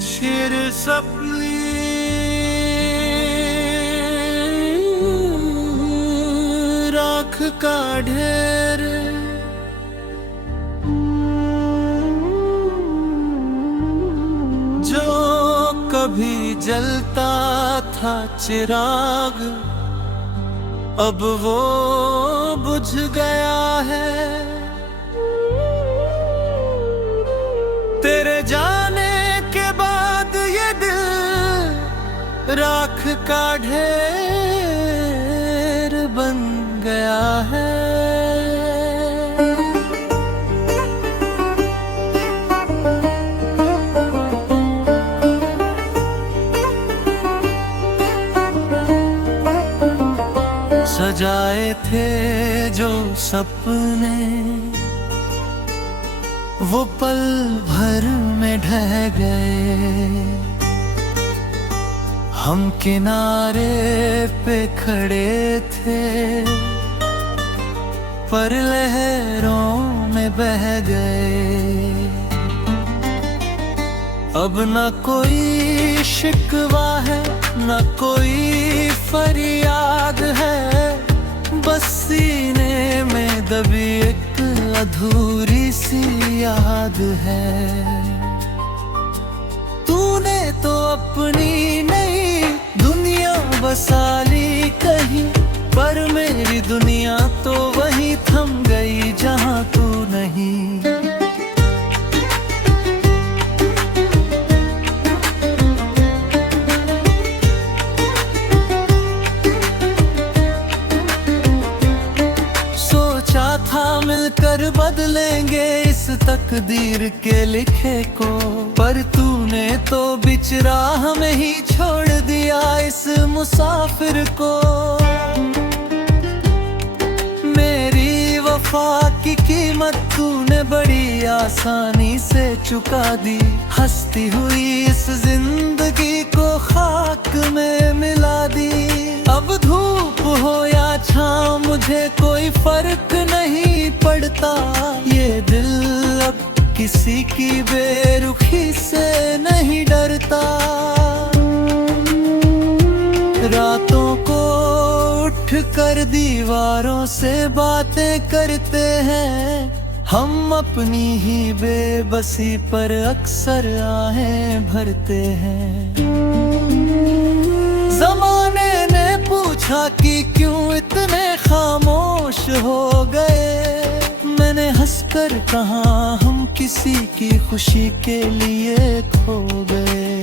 शेर सपने राख का ढेर, जो कभी जलता था चिराग अब वो बुझ गया है। तेरे जाने के बाद ये दिल राख का ढेर बन गया है। सजाए थे जो सपने वो पल भर में ढह गए। हम किनारे पे खड़े थे पर लहरों में बह गए। अब न कोई शिकवा है न कोई फरियाद है, बस सीने में दबी एक अधूरी सी याद है। तूने तो अपनी नई दुनिया बसा ली कहीं, पर मेरी दुनिया तो वहीं थम गई जहां तू नहीं। मिलकर बदलेंगे इस तकदीर के लिखे को, पर तूने तो बीच राह में ही छोड़ दिया इस मुसाफिर को। मेरी वफा की कीमत तूने बड़ी आसानी से चुका दी, हंसती हुई इस जिंदगी को खाक में मिला दी। अब धूप हो या छाँव मुझे कोई फर्क नहीं पड़ता, ये दिल अब किसी की बेरुखी से नहीं डरता। रातों को उठ कर दीवारों से बातें करते हैं, हम अपनी ही बेबसी पर अक्सर आहें भरते हैं। ज़माने ने पूछा कि क्यों इतने खामोश हो गए, मैंने हंसकर कहा हम किसी की खुशी के लिए खो गए।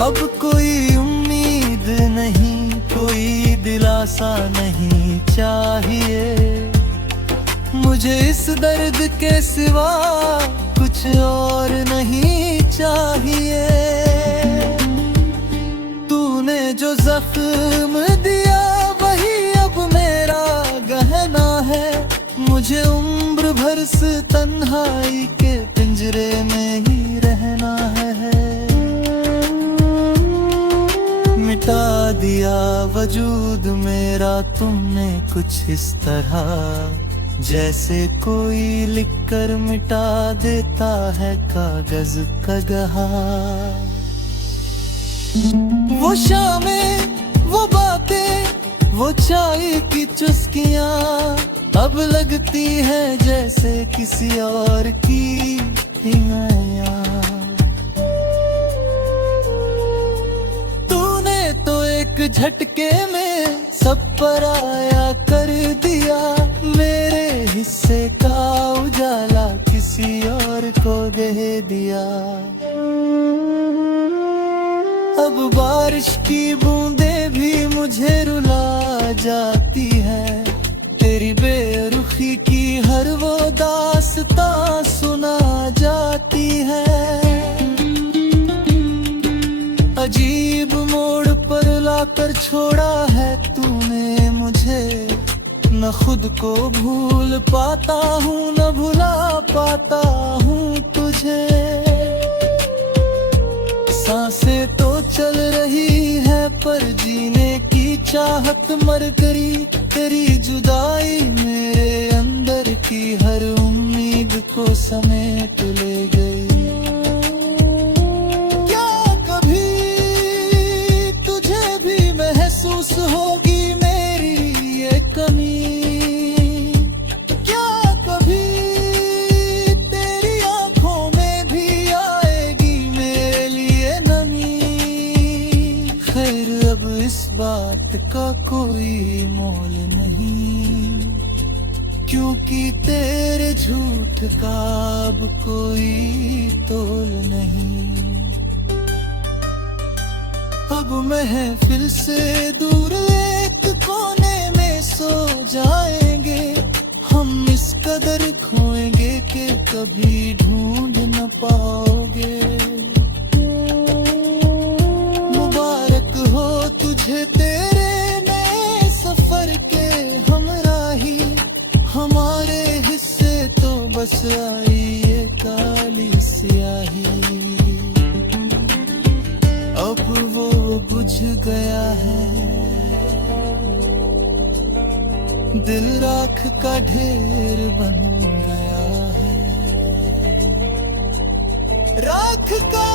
अब कोई उम्मीद नहीं कोई दिलासा नहीं चाहिए, मुझे इस दर्द के सिवा कुछ और नहीं चाहिए। तूने जो जख्म दिया वही अब मेरा गहना है, मुझे उम्र भर से तन्हाई के पिंजरे में ही रहना है। मिटा दिया वजूद मेरा तुमने कुछ इस तरह, जैसे कोई लिखकर मिटा देता है कागज का गहा। वो शामें वो बातें वो चाय की चुस्कियां अब लगती है जैसे किसी और की हिमाया। तूने तो एक झटके में सब पराया कर दिया, मेरे हिस्से का उजाला किसी और को दे दिया। अब बारिश की बूंदें भी मुझे रुला जाती है, तेरी बेरुखी की हर वो दास्तां सुना जाती है। अजीब मोड़ पर लाकर छोड़ा है तूने मुझे, न खुद को भूल पाता हूँ न भुला पाता हूँ तुझे। सांसें तो चल रही है पर जीने की चाहत मर गई, तेरी जुदाई मेरे अंदर की हर उम्मीद को समेट ले गई। तेरे झूठ का अब कोई तोल नहीं। अब महफिल से दूर एक कोने में सो जाएंगे, हम इस कदर खोएंगे कि कभी ढूंढ न पाओगे। मुबारक हो तुझे तेरे नए सफर के हमराही, हमारे हिस्से तो बस आई ये काली स्याही। अब वो बुझ गया है, दिल राख का ढेर बन गया है, राख का